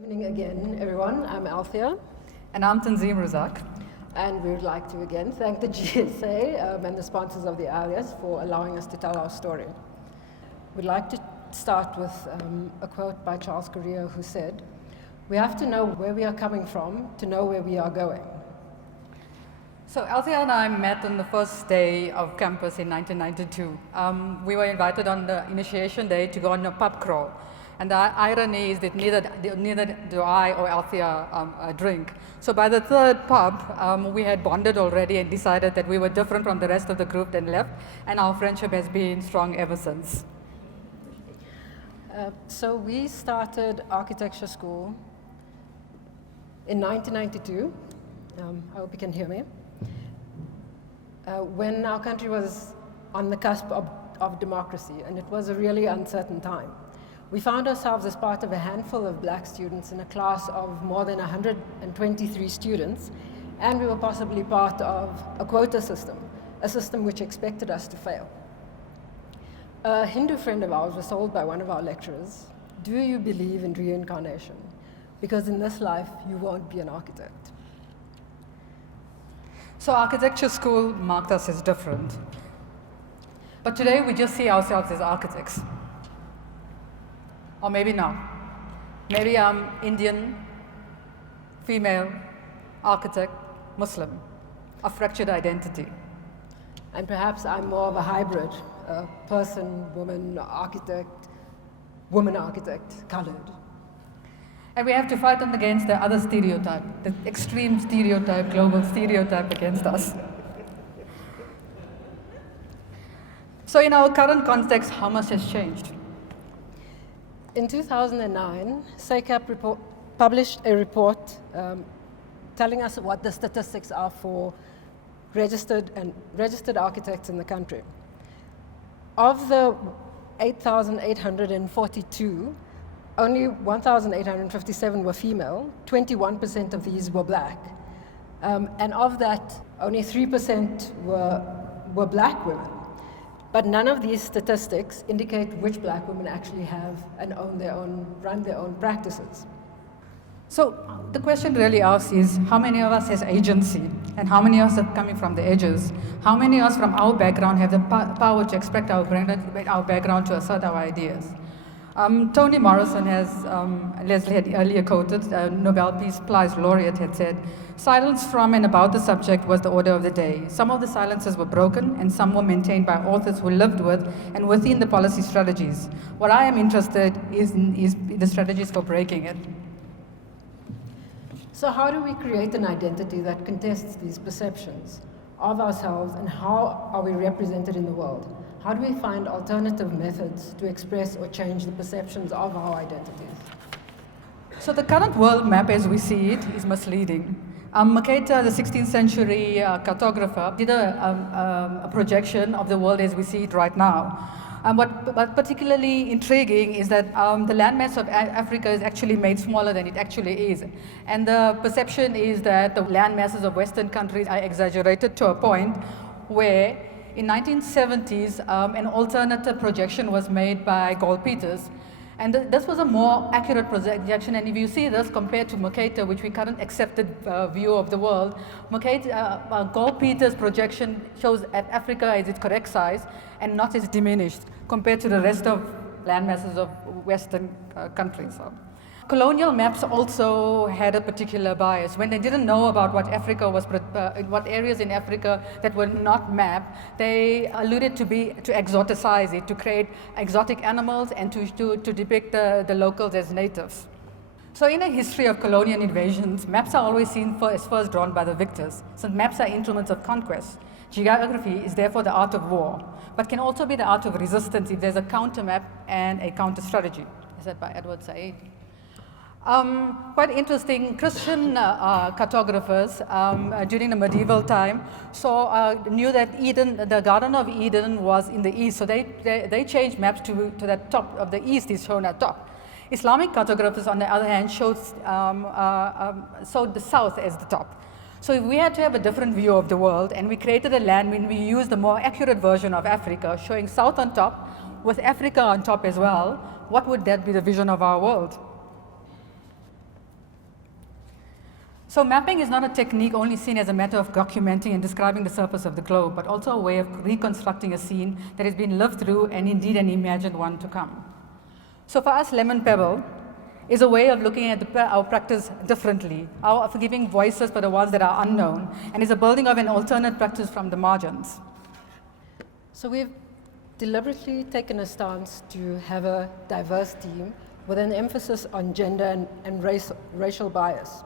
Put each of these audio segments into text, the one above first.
Evening again, everyone. I'm Althea. And I'm Tanzeem Razak. And we would like to again thank the GSA and the sponsors of the Alias for allowing us to tell our story. We'd like to start with a quote by Charles Correa, who said, "We have to know where we are coming from to know where we are going." So Althea and I met on the first day of campus in 1992. We were invited on the initiation day to go on a pub crawl. And the irony is that neither do I or Althea drink. So by the third pub, we had bonded already and decided that we were different from the rest of the group and left. And our friendship has been strong ever since. So we started architecture school in 1992. I hope you can hear me. When our country was on the cusp of democracy, and it was a really uncertain time. We found ourselves as part of a handful of black students in a class of more than 123 students, and we were possibly part of a quota system, a system which expected us to fail. A Hindu friend of ours was told by one of our lecturers, "Do you believe in reincarnation? Because in this life, you won't be an architect." So architecture school marked us as different. But today we just see ourselves as architects. Or maybe not. Maybe I'm Indian, female, architect, Muslim, a fractured identity. And perhaps I'm more of a hybrid, person, woman, architect, colored. And we have to fight on against the other stereotype, the extreme stereotype, global stereotype against us. So in our current context, how much has changed? In 2009, SACAP published a report telling us what the statistics are for registered architects in the country. Of the 8,842, only 1,857 were female, 21% of these were black. And of that, only 3% were black women. But none of these statistics indicate which black women actually have and run their own practices. So the question really asks is, how many of us has agency? And how many of us are coming from the edges? How many of us from our background have the power to express our background to assert our ideas? Toni Morrison has, Leslie had earlier quoted, Nobel Peace Prize laureate had said, "Silence from and about the subject was the order of the day. Some of the silences were broken and some were maintained by authors who lived with and within the policy strategies. What I am interested is the strategies for breaking it." So how do we create an identity that contests these perceptions of ourselves, and how are we represented in the world? How do we find alternative methods to express or change the perceptions of our identities? So the current world map as we see it is misleading. Mercator, the 16th century cartographer, did a projection of the world as we see it right now. What particularly intriguing is that the landmass of Africa is actually made smaller than it actually is. And the perception is that the land masses of Western countries are exaggerated to a point where in 1970s, an alternative projection was made by Gold-Peters. And this was a more accurate projection, and if you see this compared to Mercator, which we current accepted view of the world, Gold-Peters' projection shows that Africa is its correct size and not as diminished compared to the rest of land masses of Western countries. Colonial maps also had a particular bias. When they didn't know about what Africa was, what areas in Africa that were not mapped, they alluded to exoticize it, to create exotic animals and to depict the locals as natives. So in a history of colonial invasions, maps are always seen as first drawn by the victors, since maps are instruments of conquest. Geography is therefore the art of war, but can also be the art of resistance if there's a counter map and a counter strategy. Is that by Edward Said? Quite interesting, Christian cartographers during the medieval time knew that the Garden of Eden was in the east, so they changed maps to the top of the east is shown at top. Islamic cartographers, on the other hand, showed the south as the top. So we had to have a different view of the world, and we created a land when we used the more accurate version of Africa, showing south on top, with Africa on top as well. What would that be the vision of our world? So mapping is not a technique only seen as a matter of documenting and describing the surface of the globe, but also a way of reconstructing a scene that has been lived through and indeed an imagined one to come. So for us, Lemon Pebble is a way of looking at our practice differently, of giving voices for the ones that are unknown, and is a building of an alternate practice from the margins. So we've deliberately taken a stance to have a diverse team with an emphasis on gender and racial bias.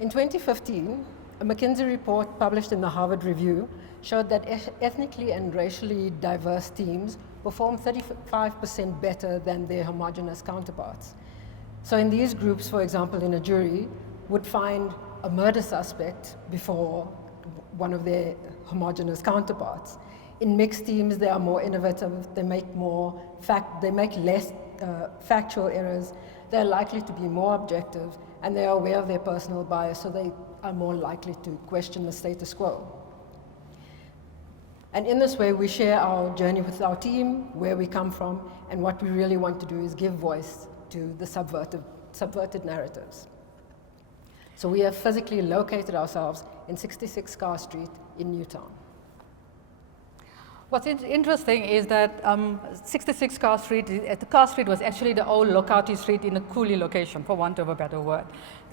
In 2015, a McKinsey report published in the Harvard Review showed that ethnically and racially diverse teams perform 35% better than their homogeneous counterparts. So in these groups, for example, in a jury, would find a murder suspect before one of their homogeneous counterparts. In mixed teams, they are more innovative, they make less factual errors, they're likely to be more objective, and they are aware of their personal bias, so they are more likely to question the status quo. And in this way, we share our journey with our team, where we come from, and what we really want to do is give voice to the subverted narratives. So we have physically located ourselves in 66 Scar Street in Newtown. What's interesting is that 66 Car Street, Car Street was actually the old Lokati Street in a coolie location, for want of a better word.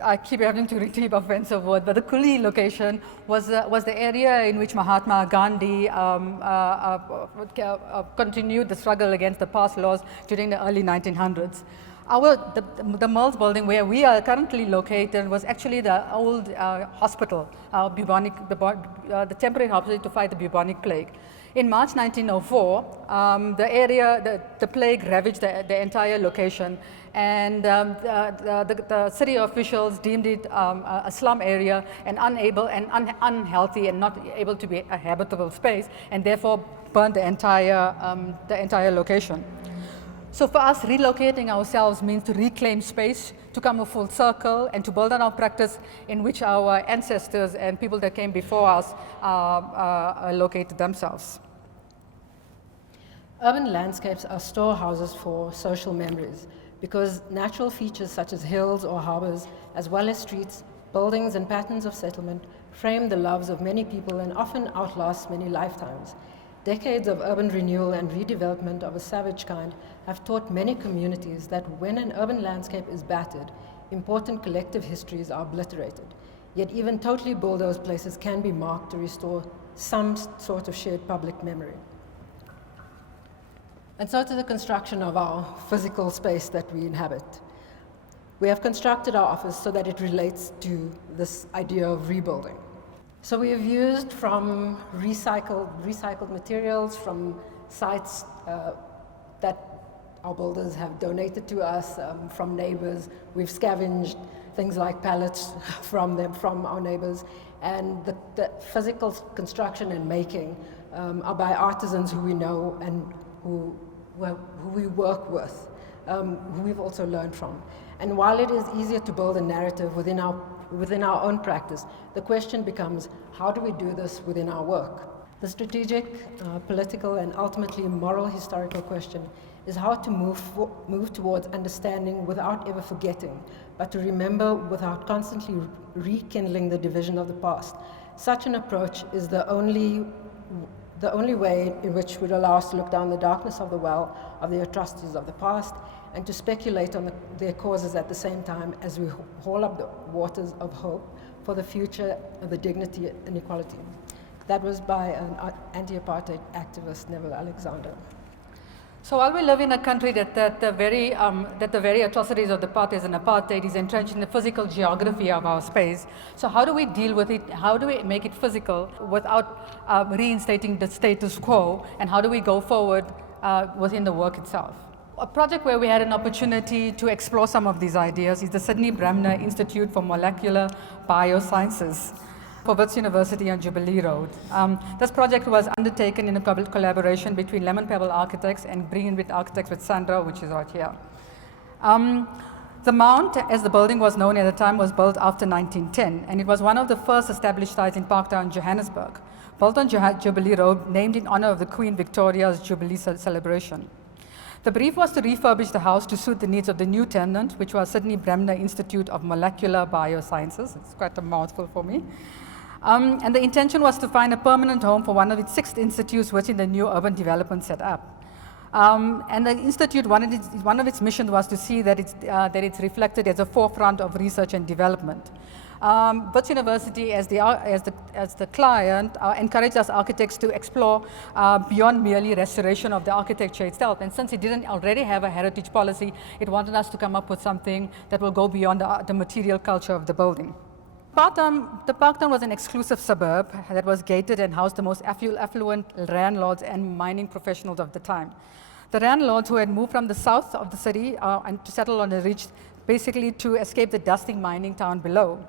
I keep having to retrieve offensive word, but the coolie location was the area in which Mahatma Gandhi continued the struggle against the past laws during the early 1900s. The Mills building where we are currently located was actually the old hospital, the temporary hospital to fight the bubonic plague. In March 1904, the plague ravaged the entire location, and the city officials deemed it a slum area and unhealthy and not able to be a habitable space, and therefore burned the entire location. So for us, relocating ourselves means to reclaim space, to come a full circle, and to build on our practice in which our ancestors and people that came before us located themselves. Urban landscapes are storehouses for social memories because natural features such as hills or harbors, as well as streets, buildings, and patterns of settlement frame the lives of many people and often outlast many lifetimes. Decades of urban renewal and redevelopment of a savage kind have taught many communities that when an urban landscape is battered, important collective histories are obliterated. Yet even totally bulldozed places can be marked to restore some sort of shared public memory. And so to the construction of our physical space that we inhabit. We have constructed our office so that it relates to this idea of rebuilding. So we have used from recycled materials from sites that our builders have donated to us, from neighbors. We've scavenged things like pallets from our neighbors. And the physical construction and making are by artisans who we know and who we work with, who we've also learned from. And while it is easier to build a narrative within our own practice, the question becomes, how do we do this within our work? The strategic, political, and ultimately moral historical question is how to move towards understanding without ever forgetting, but to remember without constantly rekindling the division of the past. Such an approach is the only way in which would allow us to look down the darkness of the well of the atrocities of the past and to speculate on their causes at the same time as we haul up the waters of hope for the future of the dignity and equality. That was by an anti-apartheid activist, Neville Alexander. So while we live in a country that the very atrocities of the partisan apartheid is entrenched in the physical geography of our space, so how do we deal with it? How do we make it physical without reinstating the status quo? And how do we go forward within the work itself? A project where we had an opportunity to explore some of these ideas is the Sydney Bremner Institute for Molecular Biosciences for Wits University on Jubilee Road. This project was undertaken in a collaboration between Lemon Pebble Architects and Greenwood Architects with Sandra, which is right here. The Mount, as the building was known at the time, was built after 1910, and it was one of the first established sites in Parktown, Johannesburg, built on Jubilee Road, named in honor of the Queen Victoria's Jubilee celebration. The brief was to refurbish the house to suit the needs of the new tenant, which was Sydney Bremner Institute of Molecular Biosciences. It's quite a mouthful for me. And the intention was to find a permanent home for one of its 6 institutes within the new urban development set up. And the institute, one of its missions was to see that it's reflected as a forefront of research and development. Wits University, as the client, encouraged us architects to explore beyond merely restoration of the architecture itself. And since it didn't already have a heritage policy, it wanted us to come up with something that will go beyond the material culture of the building. The Parktown was an exclusive suburb that was gated and housed the most affluent landlords and mining professionals of the time. The landlords who had moved from the south of the city and to settle on the ridge, basically to escape the dusty mining town below.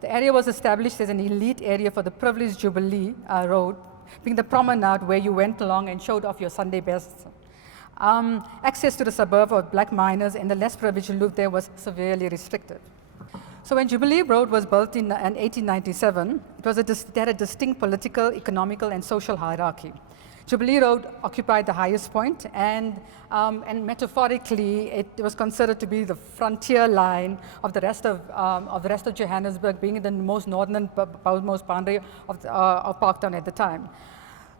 The area was established as an elite area for the privileged Jubilee Road, being the promenade where you went along and showed off your Sunday best. Access to the suburb of black miners and the less privileged who lived there was severely restricted. So when Jubilee Road was built in 1897, it had a distinct political, economical, and social hierarchy. Jubilee Road occupied the highest point, and metaphorically, it was considered to be the frontier line of the rest of Johannesburg, being the most northern, most boundary of Parktown at the time.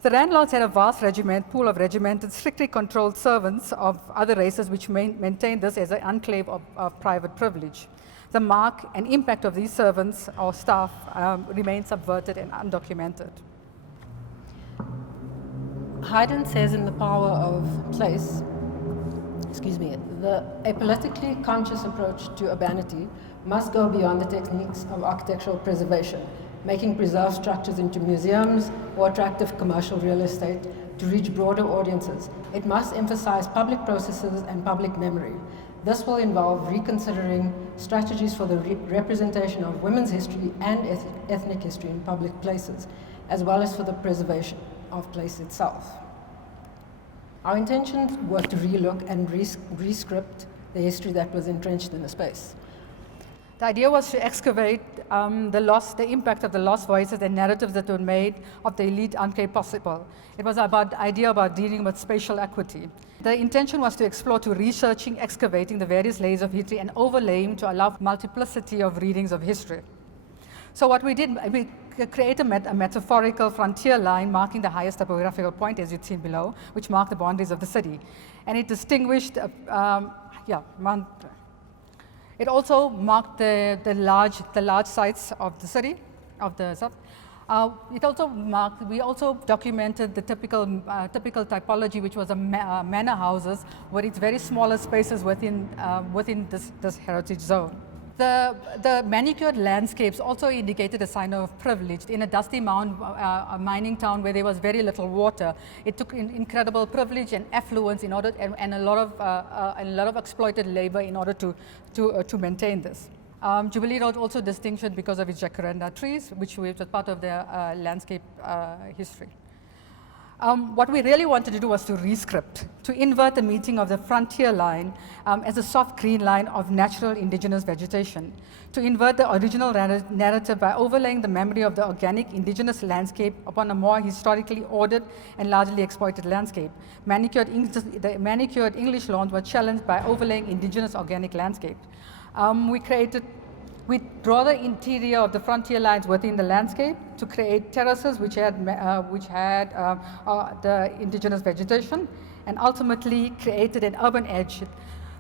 The landlords had a vast pool of regimented, strictly controlled servants of other races, which maintained this as an enclave of private privilege. The mark and impact of these servants or staff remain subverted and undocumented. Haydn says in The Power of Place, a politically conscious approach to urbanity must go beyond the techniques of architectural preservation, making preserved structures into museums or attractive commercial real estate to reach broader audiences. It must emphasize public processes and public memory. This will involve reconsidering strategies for the representation of women's history and ethnic history in public places, as well as for the preservation of place itself. Our intentions were to relook and rescript the history that was entrenched in the space. The idea was to excavate the impact of the lost voices and narratives that were made of the elite unclave possible. It was about the idea about dealing with spatial equity. The intention was to explore to researching, excavating the various layers of history and overlaying to allow multiplicity of readings of history. So what we did, we created a metaphorical frontier line marking the highest topographical point, as you've seen below, which marked the boundaries of the city. And it distinguished, it also marked the large sites of the city, of the south. We also documented the typical typology, which was manor houses, with its very smaller spaces within this heritage zone. The manicured landscapes also indicated a sign of privilege. In a dusty mining town where there was very little water, it took incredible privilege and affluence in order, and a lot of exploited labor in order to maintain this. Jubilee Road also distinguished because of its jacaranda trees, which was part of their landscape history. What we really wanted to do was to rescript, to invert the meeting of the frontier line as a soft green line of natural indigenous vegetation, to invert the original narrative by overlaying the memory of the organic indigenous landscape upon a more historically ordered and largely exploited landscape. The manicured English lawns were challenged by overlaying indigenous organic landscape. We draw the interior of the frontier lines within the landscape to create terraces which had the indigenous vegetation, and ultimately created an urban edge.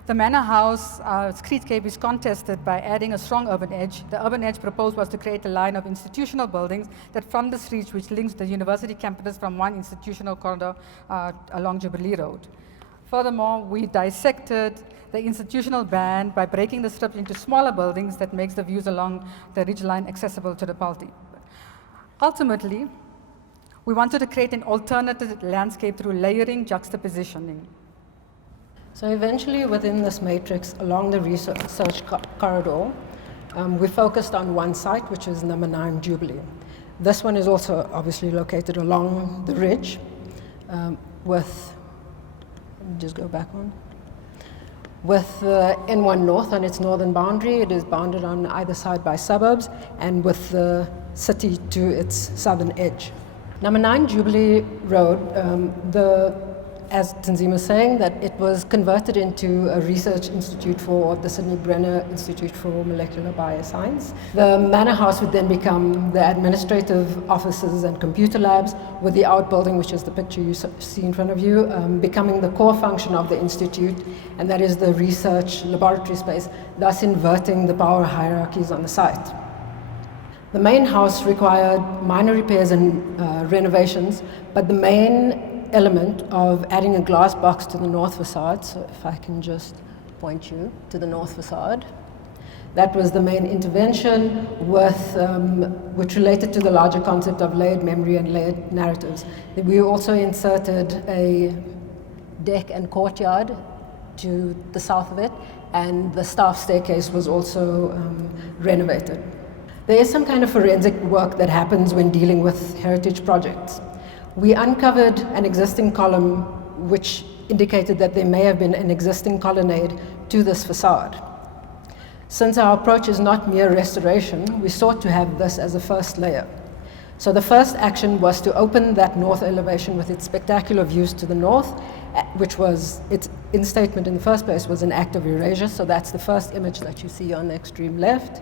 The manor house streetscape is contested by adding a strong urban edge. The urban edge proposed was to create a line of institutional buildings that from the streets which links the university campus from one institutional corridor along Jubilee Road. Furthermore, we dissected the institutional band by breaking the strip into smaller buildings that makes the views along the ridgeline accessible to the public. Ultimately, we wanted to create an alternative landscape through layering, juxtapositioning. So eventually, within this matrix, along the research corridor, we focused on one site, which is number 9 Jubilee. This one is also obviously located along the ridge with, let me just go back one. With N1 North on its northern boundary, it is bounded on either side by suburbs, and with the city to its southern edge. Number 9 Jubilee Road, the as Tanzeem was saying, that it was converted into a research institute for the Sydney Brenner Institute for Molecular Bioscience. The manor house would then become the administrative offices and computer labs, with the outbuilding, which is the picture you see in front of you, becoming the core function of the institute, and that is the research laboratory space, thus inverting the power hierarchies on the site. The main house required minor repairs and renovations, but the main element of adding a glass box to the north facade, so if I can just point you to the north facade, that was the main intervention which related to the larger concept of layered memory and layered narratives. We also inserted a deck and courtyard to the south of it, and the staff staircase was also renovated. There is some kind of forensic work that happens when dealing with heritage projects. We uncovered an existing column which indicated that there may have been an existing colonnade to this facade. Since our approach is not mere restoration, we sought to have this as a first layer. So the first action was to open that north elevation with its spectacular views to the north, which was, its instatement in the first place was an act of erasure, so that's the first image that you see on the extreme left.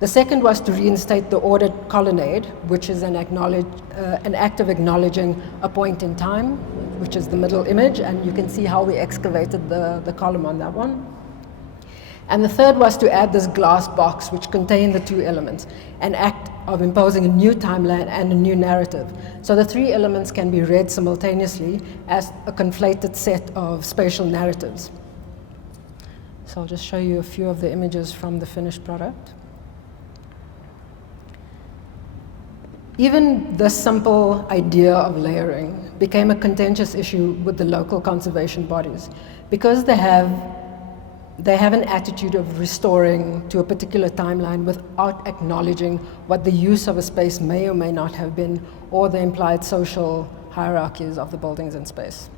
The second was to reinstate the ordered colonnade, which is an act of acknowledging a point in time, which is the middle image, and you can see how we excavated the column on that one. And the third was to add this glass box, which contained the two elements, an act of imposing a new timeline and a new narrative. So the three elements can be read simultaneously as a conflated set of spatial narratives. So I'll just show you a few of the images from the finished product. Even this simple idea of layering became a contentious issue with the local conservation bodies, because they have an attitude of restoring to a particular timeline without acknowledging what the use of a space may or may not have been, or the implied social hierarchies of the buildings in space.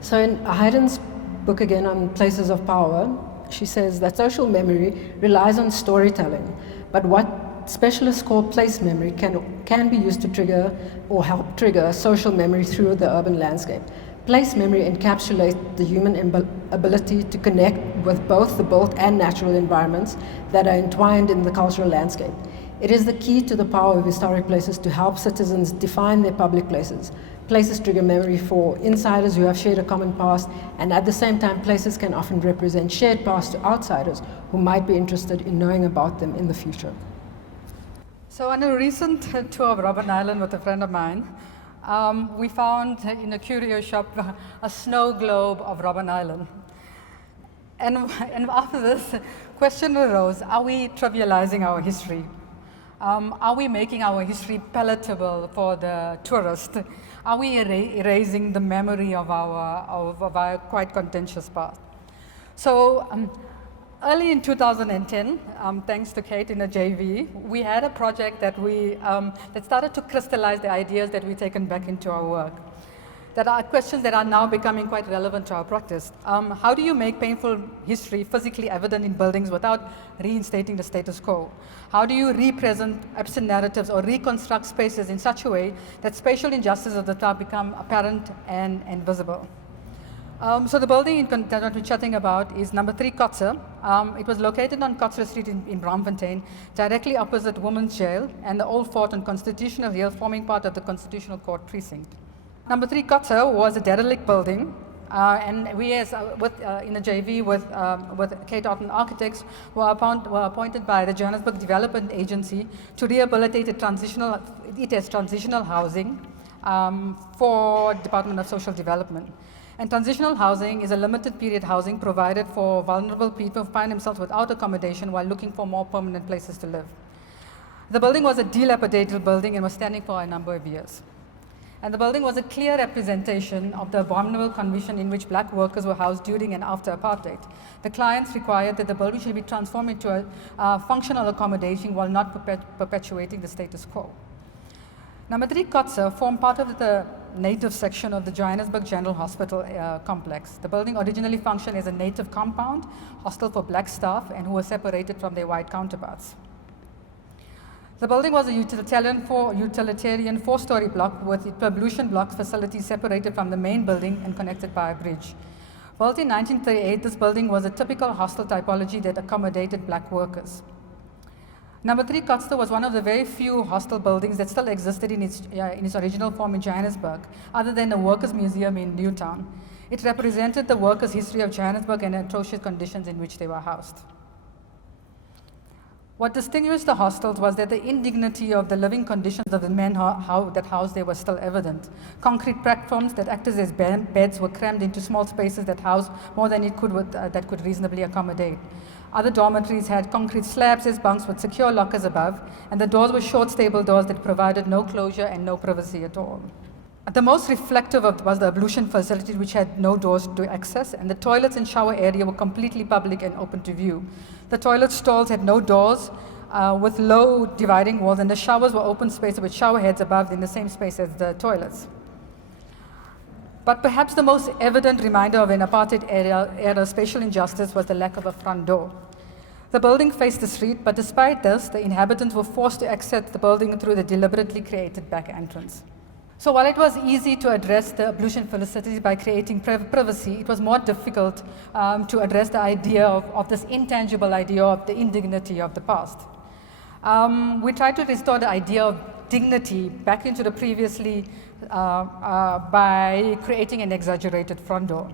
So in Hayden's book again on places of power, she says that social memory relies on storytelling, but what specialists call place memory can be used to trigger or help trigger social memory through the urban landscape. Place memory encapsulates the human ability to connect with both the built and natural environments that are entwined in the cultural landscape. It is the key to the power of historic places to help citizens define their public places. Places trigger memory for insiders who have shared a common past, and at the same time, places can often represent shared past to outsiders who might be interested in knowing about them in the future. So on a recent tour of Robben Island with a friend of mine, we found in a curio shop a snow globe of Robben Island. And after this, question arose, are we trivializing our history? Are we making our history palatable for the tourist? Are we erasing the memory of our quite contentious past? So early in 2010, thanks to Kate in a JV, we had a project that that started to crystallize the ideas that we've taken back into our work. That are questions that are now becoming quite relevant to our practice. How do you make painful history physically evident in buildings without reinstating the status quo? How do you represent absent narratives or reconstruct spaces in such a way that spatial injustices of the time become apparent and visible? So the building that we're chatting about is number 3 Kotze. It was located on Kotze Street in Braamfontein, directly opposite Women's Jail and the old fort on Constitutional Hill, forming part of the Constitutional Court precinct. Number 3 Kotze was a derelict building, and we, in a JV with Kate Architects, were appointed by the Johannesburg Development Agency to rehabilitate it as transitional housing for Department of Social Development. And transitional housing is a limited period housing provided for vulnerable people who find themselves without accommodation while looking for more permanent places to live. The building was a dilapidated building and was standing for a number of years. And the building was a clear representation of the abominable condition in which black workers were housed during and after apartheid. The clients required that the building should be transformed into a functional accommodation while not perpetuating the status quo. Number 3 Kotze formed part of the native section of the Johannesburg General Hospital complex. The building originally functioned as a native compound, hostel for black staff and who were separated from their white counterparts. The building was a utilitarian four-story block with ablution block facilities separated from the main building and connected by a bridge. Built in 1938, this building was a typical hostel typology that accommodated black workers. Number 3 Kotster was one of the very few hostel buildings that still existed in its original form in Johannesburg, other than the Workers' Museum in Newtown. It represented the workers' history of Johannesburg and atrocious conditions in which they were housed. What distinguished the hostels was that the indignity of the living conditions of the men that housed there was still evident. Concrete platforms that acted as beds were crammed into small spaces that housed more than that could reasonably accommodate. Other dormitories had concrete slabs as bunks with secure lockers above, and the doors were short stable doors that provided no closure and no privacy at all. The most reflective was the ablution facility, which had no doors to access, and the toilets and shower area were completely public and open to view. The toilet stalls had no doors with low dividing walls, and the showers were open spaces with shower heads above in the same space as the toilets. But perhaps the most evident reminder of an apartheid era spatial injustice was the lack of a front door. The building faced the street, but despite this, the inhabitants were forced to exit the building through the deliberately created back entrance. So while it was easy to address the ablution facilities by creating privacy, it was more difficult to address the idea of this intangible idea of the indignity of the past. We tried to restore the idea of dignity back into the previously by creating an exaggerated front door.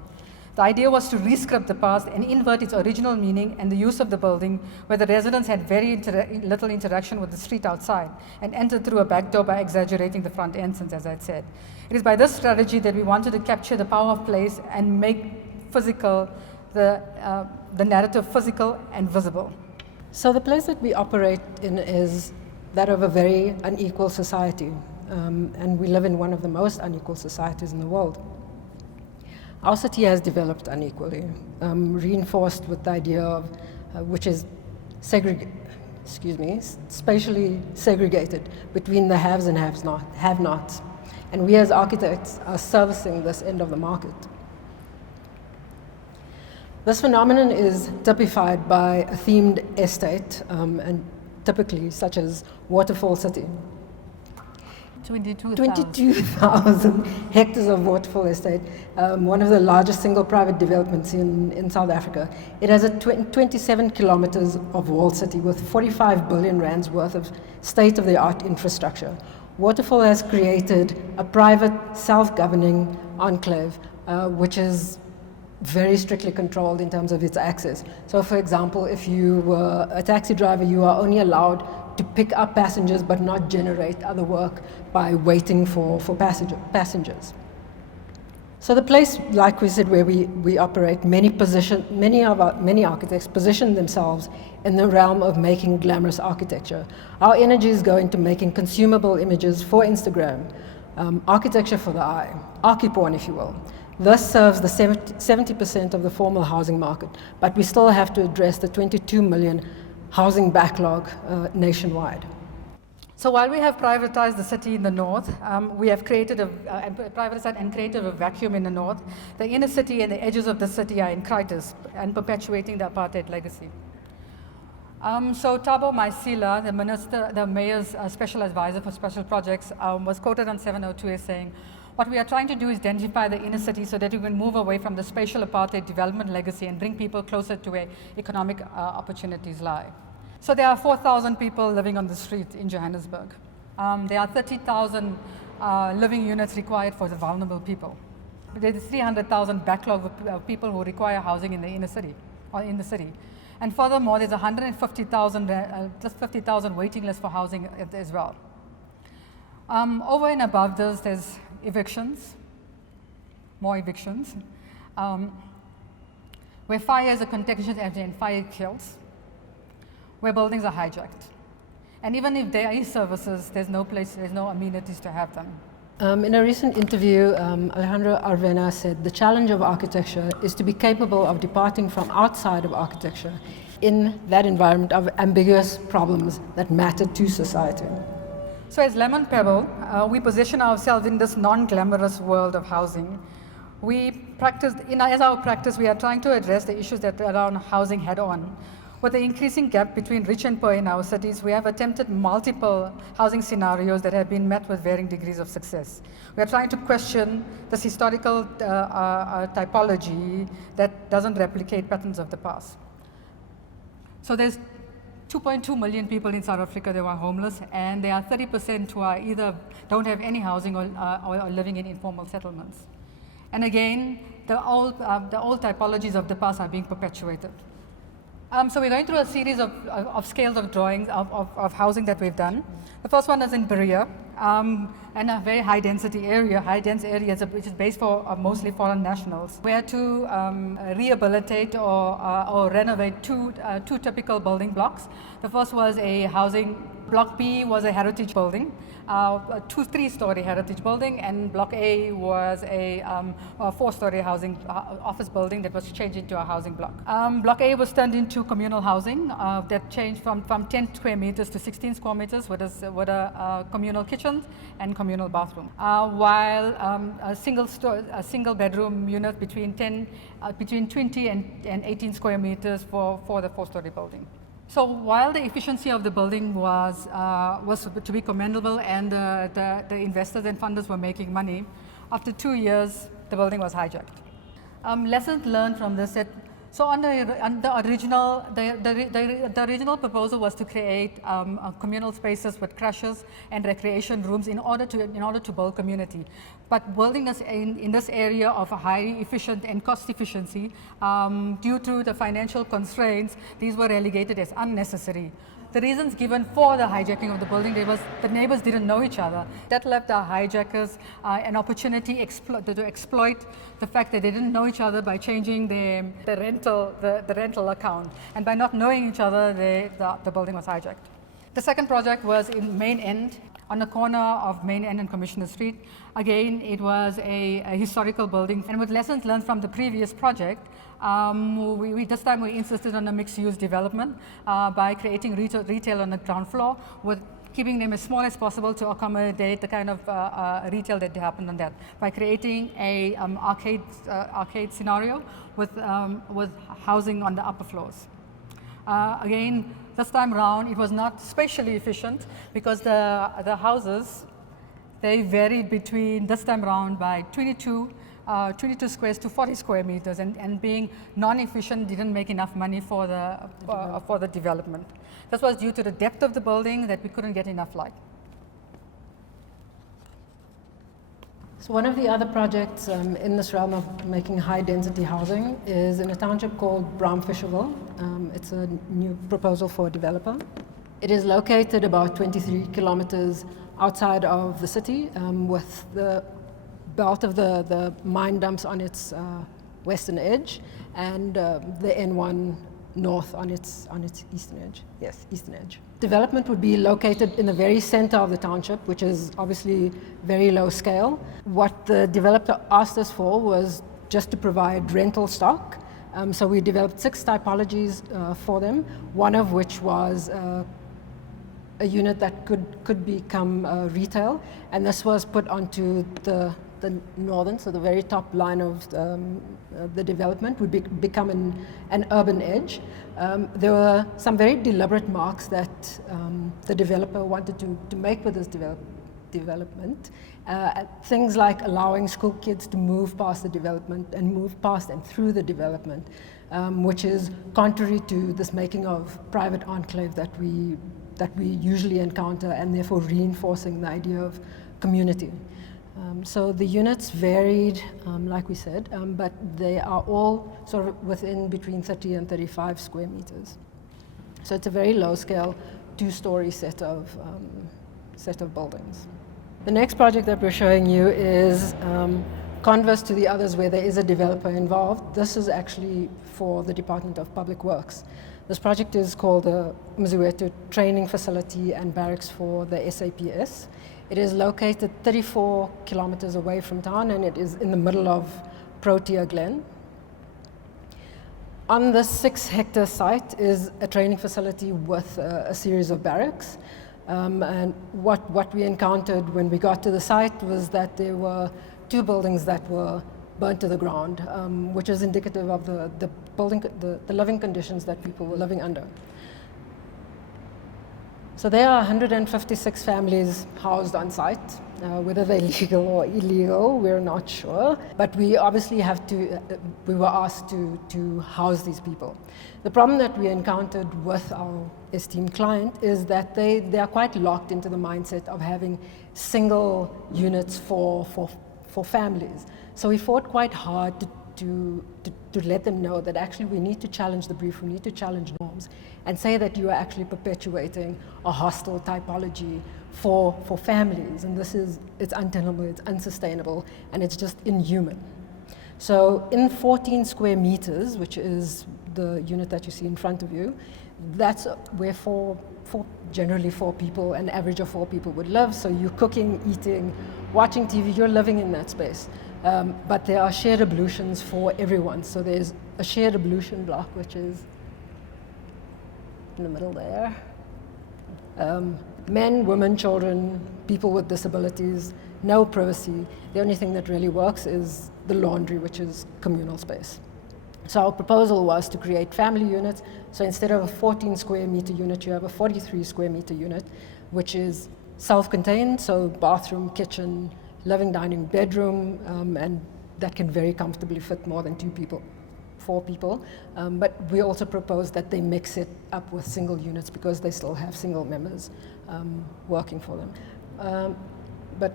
The idea was to re-script the past and invert its original meaning and the use of the building, where the residents had very little interaction with the street outside and entered through a back door by exaggerating the front entrance, as I'd said. It is by this strategy that we wanted to capture the power of place and make physical, the narrative physical and visible. So the place that we operate in is that of a very unequal society, and we live in one of the most unequal societies in the world. Our city has developed unequally, reinforced with the idea of, which is spatially segregated between the haves and have-nots. And we as architects are servicing this end of the market. This phenomenon is typified by a themed estate, and typically such as Waterfall City. 22,000 hectares of waterfall estate, one of the largest single private developments in South Africa. It has 27 kilometers of walled city with 45 billion rands worth of state-of-the-art infrastructure. Waterfall has created a private self-governing enclave, which is very strictly controlled in terms of its access. So for example, if you were a taxi driver, you are only allowed to pick up passengers but not generate other work by waiting for passengers. So the place, like we said, where we operate, many architects position themselves in the realm of making glamorous architecture. Our energy is going to making consumable images for Instagram, architecture for the eye, archiporn, if you will. This serves the 70% of the formal housing market, but we still have to address the 22 million housing backlog nationwide. So while we have privatized the city in the north, we have created privatized and created a vacuum in the north. The inner city and the edges of the city are in crisis and perpetuating the apartheid legacy. So Thabo Maisila, the mayor's special advisor for special projects, was quoted on 702 as saying, "What we are trying to do is densify the inner city so that we can move away from the spatial apartheid development legacy and bring people closer to where economic opportunities lie." So there are 4,000 people living on the street in Johannesburg. There are 30,000 living units required for the vulnerable people. There is 300,000 backlog of people who require housing in the inner city, or in the city. And furthermore, there's 150,000, just 50,000 waiting list for housing as well. Over and above this, there's evictions, more evictions, where fire is a contagious agent and fire kills, where buildings are hijacked. And even if there are services, there's no amenities to have them. In a recent interview, Alejandro Arvena said, "The challenge of architecture is to be capable of departing from outside of architecture in that environment of ambiguous problems that matter to society." So as Lemon Pebble, we position ourselves in this non-glamorous world of housing. As our practice, we are trying to address the issues that around housing head-on. With the increasing gap between rich and poor in our cities, we have attempted multiple housing scenarios that have been met with varying degrees of success. We are trying to question this historical typology that doesn't replicate patterns of the past. So there's 2.2 million people in South Africa that are homeless, and there are 30% who are either don't have any housing or are living in informal settlements. And again, the old typologies of the past are being perpetuated. So we're going through a series of scales of drawings of housing that we've done. The first one is in Berea, and a very high dense area, which is based for mostly foreign nationals. We had to rehabilitate or renovate two typical building blocks. The first was a housing, Block B was a heritage building, a 3-story heritage building, and Block A was a 4-story housing office building that was changed into a housing block. Block A was turned into communal housing that changed from 10 square meters to 16 square meters with a communal kitchen and communal bathroom. While a single bedroom unit between 20 and 18 square meters for the 4-story building. So while the efficiency of the building was to be commendable, and the investors and funders were making money, after 2 years the building was hijacked. Lessons learned from this: so on the original proposal was to create communal spaces with crashes and recreation rooms in order to build community. But building this in this area of a high efficient and cost efficiency, due to the financial constraints, these were relegated as unnecessary. The reasons given for the hijacking of the building, the neighbors didn't know each other. That left the hijackers an opportunity to exploit the fact that they didn't know each other by changing the rental account. And by not knowing each other, the building was hijacked. The second project was in Main End, on the corner of Main End and Commissioner Street. Again, it was a historical building. And with lessons learned from the previous project, this time we insisted on a mixed-use development by creating retail on the ground floor, with keeping them as small as possible to accommodate the kind of retail that happened on that, by creating a arcade scenario with housing on the upper floors. Again, this time around, it was not spatially efficient because the houses, they varied between, this time around, by 22 squares to 40 square meters, and being non-efficient didn't make enough money for the development. This was due to the depth of the building that we couldn't get enough light. So one of the other projects in this realm of making high-density housing is in a township called Fisherville. It's a new proposal for a developer. It is located about 23 kilometers outside of the city, with the belt of the mine dumps on its western edge, and the N1 north on its eastern edge. Yes, eastern edge. Development would be located in the very center of the township, which is obviously very low scale. What the developer asked us for was just to provide rental stock. So we developed 6 typologies for them, one of which was a unit that could become retail, and this was put onto the northern, so the very top line of the development would become an urban edge. There were some very deliberate marks that the developer wanted to make with this development. Things like allowing school kids to move past the development and move past and through the development, which is contrary to this making of private enclave that we usually encounter, and therefore reinforcing the idea of community. So the units varied, like we said, but they are all sort of within between 30 and 35 square meters. So it's a very low scale, 2-story set of buildings. The next project that we're showing you is converse to the others where there is a developer involved. This is actually for the Department of Public Works. This project is called the Mzwethu Training Facility and Barracks for the SAPS. It is located 34 kilometers away from town, and it is in the middle of Protea Glen. On this 6-hectare site is a training facility with a series of barracks. And what we encountered when we got to the site was that there were 2 buildings that were burnt to the ground, which is indicative of the living conditions that people were living under. So there are 156 families housed on site. Whether they're legal or illegal, we're not sure. But we obviously we were asked to house these people. The problem that we encountered with our esteemed client is that they are quite locked into the mindset of having single units for families. So we fought quite hard to let them know that actually we need to challenge the brief, we need to challenge norms, and say that you are actually perpetuating a hostile typology for families, and it's untenable, it's unsustainable, and it's just inhuman. So in 14 square meters, which is the unit that you see in front of you, that's where generally four people, an average of 4 people would live. So you're cooking, eating, watching TV, you're living in that space. But there are shared ablutions for everyone. So there's a shared ablution block, which is in the middle there. Men, women, children, people with disabilities, no privacy. The only thing that really works is the laundry, which is communal space. So our proposal was to create family units. So instead of a 14 square meter unit, you have a 43 square meter unit, which is self-contained, so bathroom, kitchen, living, dining, bedroom, and that can very comfortably fit more than 4 people. But we also propose that they mix it up with single units because they still have single members working for them. But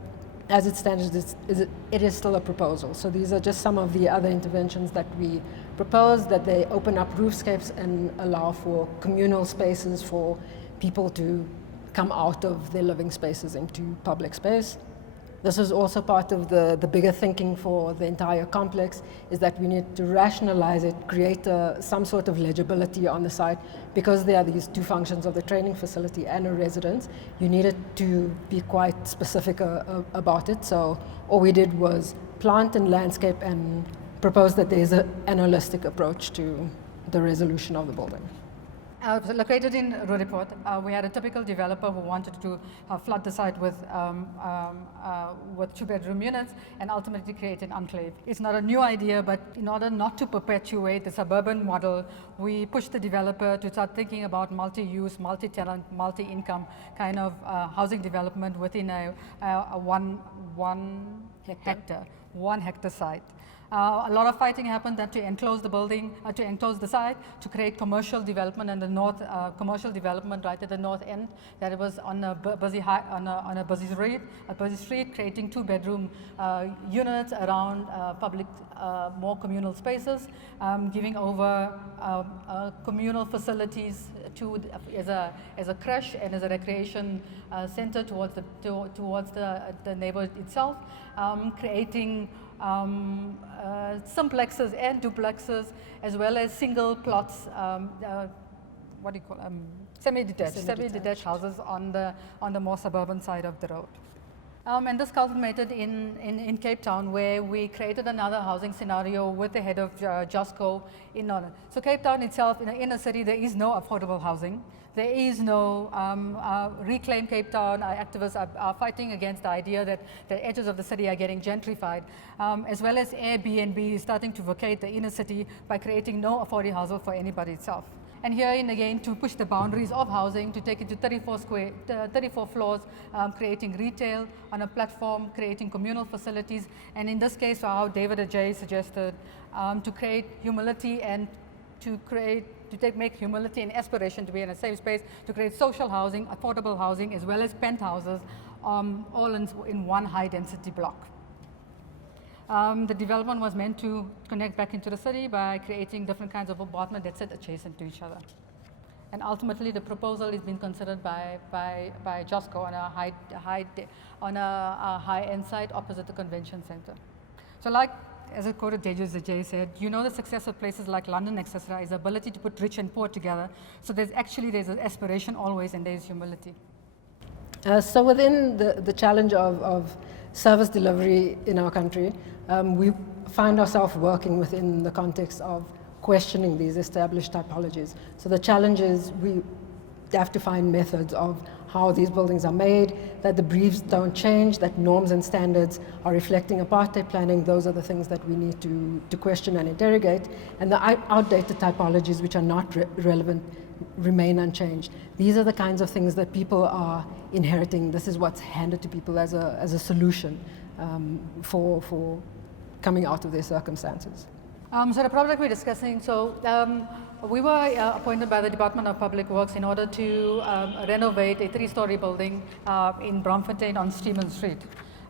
as it stands, it is still a proposal. So these are just some of the other interventions that we propose, that they open up roofscapes and allow for communal spaces for people to come out of their living spaces into public space. This is also part of the bigger thinking for the entire complex, is that we need to rationalize it, create some sort of legibility on the site, because there are these 2 functions of the training facility and a residence. You needed to be quite specific about it. So all we did was plant and landscape and propose that there's an holistic approach to the resolution of the building. Located in Roodepoort, we had a typical developer who wanted to flood the site with 2-bedroom units and ultimately create an enclave. It's not a new idea, but in order not to perpetuate the suburban model, we pushed the developer to start thinking about multi-use, multi-tenant, multi-income kind of housing development within a 1 hectare site. A lot of fighting happened then to enclose the building, to enclose the site, to create commercial development and the north commercial development right at the north end. That it was on a busy street, creating 2-bedroom units around public, more communal spaces, giving over communal facilities as a creche and as a recreation center towards the neighborhood itself, creating simplexes and duplexes, as well as single plots, semi-detached houses on the more suburban side of the road. And this culminated in Cape Town, where we created another housing scenario with the head of JOSCO in Northern. So Cape Town itself, in the inner city, there is no affordable housing. There is no Reclaim Cape Town. Our activists are fighting against the idea that the edges of the city are getting gentrified, as well as Airbnb is starting to vacate the inner city by creating no affordable housing for anybody itself. And herein again, to push the boundaries of housing, to take it to 34 floors, creating retail on a platform, creating communal facilities, and in this case, how David Ajay suggested, to create humility and make humility and aspiration to be in a safe space, to create social housing, affordable housing, as well as penthouses, all in one high-density block. The development was meant to connect back into the city by creating different kinds of apartments that sit adjacent to each other. And ultimately, the proposal is being considered by JOSCO on a high-end site opposite the convention center. So like, as I quoted Jay said, you know, the success of places like London, etc., is the ability to put rich and poor together. So there's an aspiration always, and there's humility. So within the challenge of service delivery in our country, we find ourselves working within the context of questioning these established typologies. So the challenge is we have to find methods of how these buildings are made, that the briefs don't change, that norms and standards are reflecting apartheid planning. Those are the things that we need to question and interrogate. And the outdated typologies which are not relevant remain unchanged. These are the kinds of things that people are inheriting. This is what's handed to people as a solution for coming out of their circumstances. So the project we're discussing, we were appointed by the Department of Public Works in order to renovate a 3-story building in Braamfontein on Steeman Street.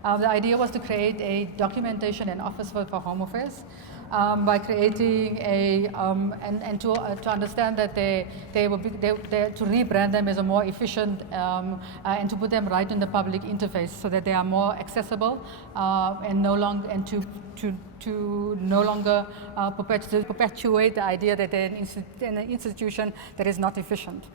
The idea was to create a documentation and office for Home Affairs by creating and to understand that to rebrand them as a more efficient and to put them right in the public interface so that they are more accessible and to no longer perpetuate the idea that they're in an institution that is not efficient.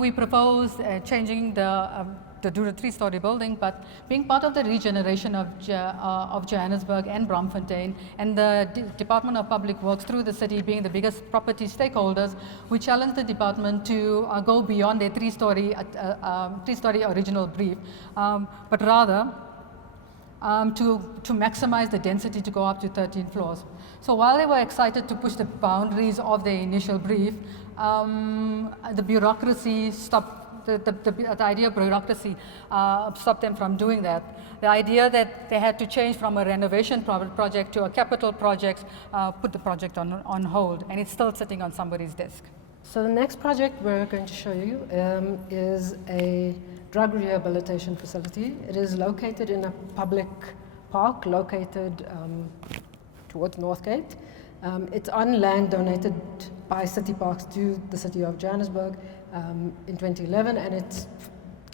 We proposed changing the 3-story building, but being part of the regeneration of Johannesburg and Braamfontein, and the Department of Public Works through the city being the biggest property stakeholders, we challenged the department to go beyond their 3-story original brief, but rather to maximize the density to go up to 13 floors. So while they were excited to push the boundaries of their initial brief, the bureaucracy stopped. The idea of bureaucracy stopped them from doing that. The idea that they had to change from a renovation project to a capital project put the project on hold, and it's still sitting on somebody's desk. So the next project we're going to show you is a drug rehabilitation facility. It is located in a public park located towards Northgate. It's on land donated by City Parks to the city of Johannesburg in 2011, and it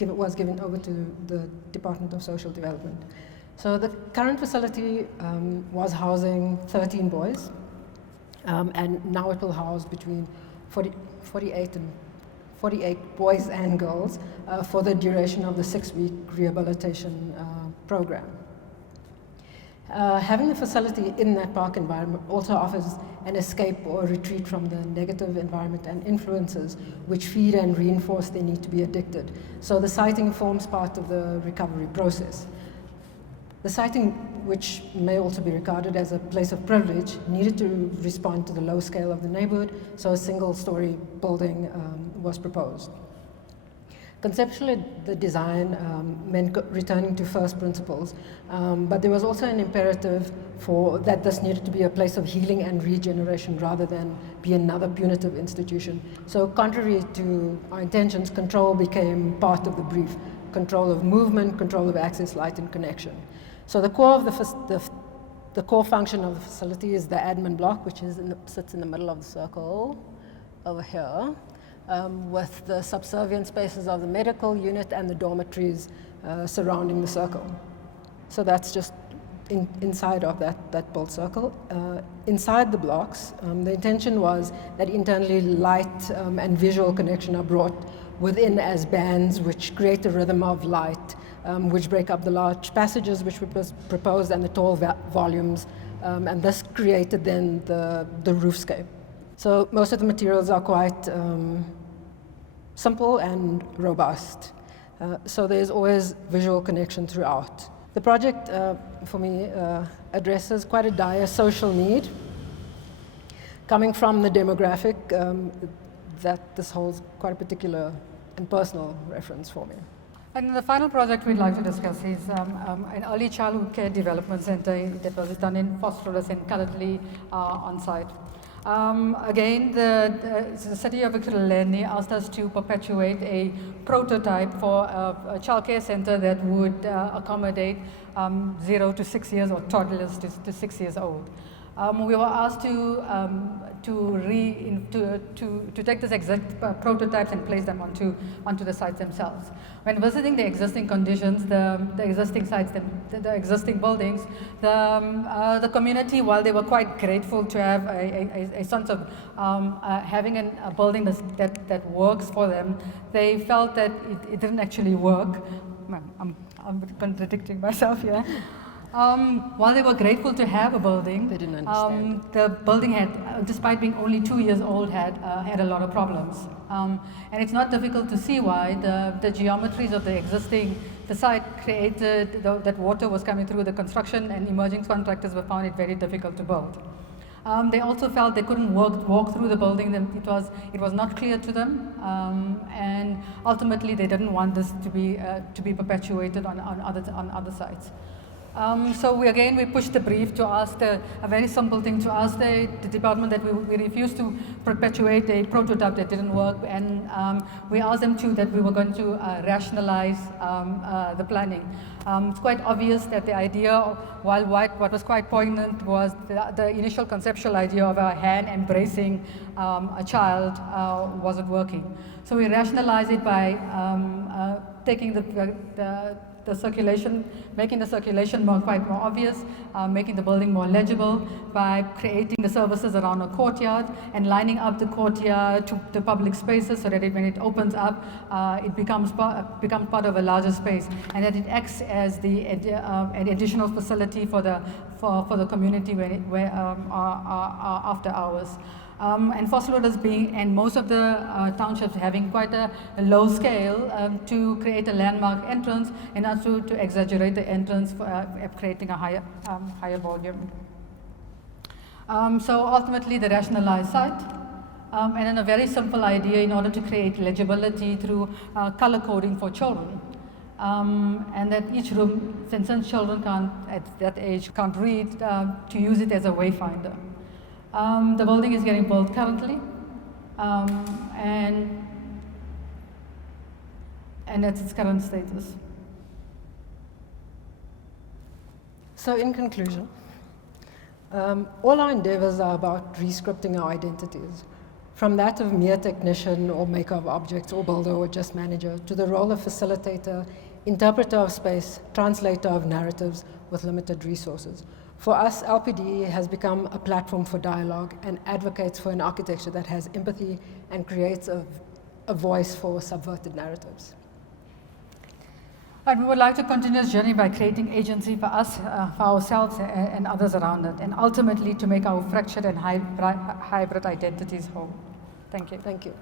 was given over to the Department of Social Development. So the current facility was housing 13 boys, and now it will house between 48 boys and girls for the duration of the 6-week rehabilitation program. Having a facility in that park environment also offers an escape or retreat from the negative environment and influences which feed and reinforce their need to be addicted. So the siting forms part of the recovery process. The siting, which may also be regarded as a place of privilege, needed to respond to the low scale of the neighborhood, so a single-story building was proposed. Conceptually, the design meant returning to first principles, but there was also an imperative that this needed to be a place of healing and regeneration rather than be another punitive institution. So contrary to our intentions, control became part of the brief. Control of movement, control of access, light, and connection. So the core of the core function of the facility is the admin block, which sits in the middle of the circle over here. With the subservient spaces of the medical unit and the dormitories surrounding the circle. So that's just inside of that built circle. Inside the blocks, the intention was that internally light and visual connection are brought within as bands which create a rhythm of light, which break up the large passages which were proposed and the tall volumes, and this created then the roofscape. So most of the materials are quite simple and robust. So there's always visual connection throughout. The project, for me, addresses quite a dire social need. Coming from the demographic, that this holds quite a particular and personal reference for me. And the final project we'd like to discuss is an early childhood care development center that was done in Phosphorus and currently on site. Again, the city of Ekurhuleni asked us to perpetuate a prototype for a childcare center that would accommodate 0 to 6 years or toddlers to 6 years old. We were asked to take these exact prototypes and place them onto the sites themselves. When visiting the existing conditions, the existing sites, the existing buildings, the community, while they were quite grateful to have a sense of having a building that works for them, they felt that it didn't actually work. I'm contradicting myself here. While they were grateful to have a building, They didn't understand. the building had, despite being only 2 years old, had a lot of problems. And it's not difficult to see why. The geometries of the site created that water was coming through the construction, and emerging contractors were found it very difficult to build. They also felt they couldn't walk through the building. It was not clear to them, and ultimately they didn't want this to be perpetuated on other sites. So we pushed the brief to ask a very simple thing, to ask the department that we refused to perpetuate a prototype that didn't work, and we asked them that we were going to rationalize the planning. It's quite obvious that the idea, while what was quite poignant was the initial conceptual idea of a hand embracing a child wasn't working. So we rationalized it by taking the circulation, making the circulation quite more obvious, making the building more legible by creating the services around a courtyard and lining up the courtyard to the public spaces so that when it opens up, it becomes part of a larger space, and that it acts as an additional facility for the community after hours. And fossil loaders and most of the townships having quite a low scale to create a landmark entrance and also to exaggerate the entrance, creating a higher volume. So ultimately the rationalized site, and then a very simple idea in order to create legibility through color coding for children. And that each room, since children at that age can't read, to use it as a wayfinder. The building is getting built currently, and that's its current status. So in conclusion, all our endeavors are about re-scripting our identities, from that of mere technician or maker of objects or builder or just manager, to the role of facilitator, interpreter of space, translator of narratives with limited resources. For us, LPD has become a platform for dialogue and advocates for an architecture that has empathy and creates a voice for subverted narratives. And we would like to continue this journey by creating agency for us, for ourselves and others around it, and ultimately to make our fractured and hybrid identities whole. Thank you. Thank you.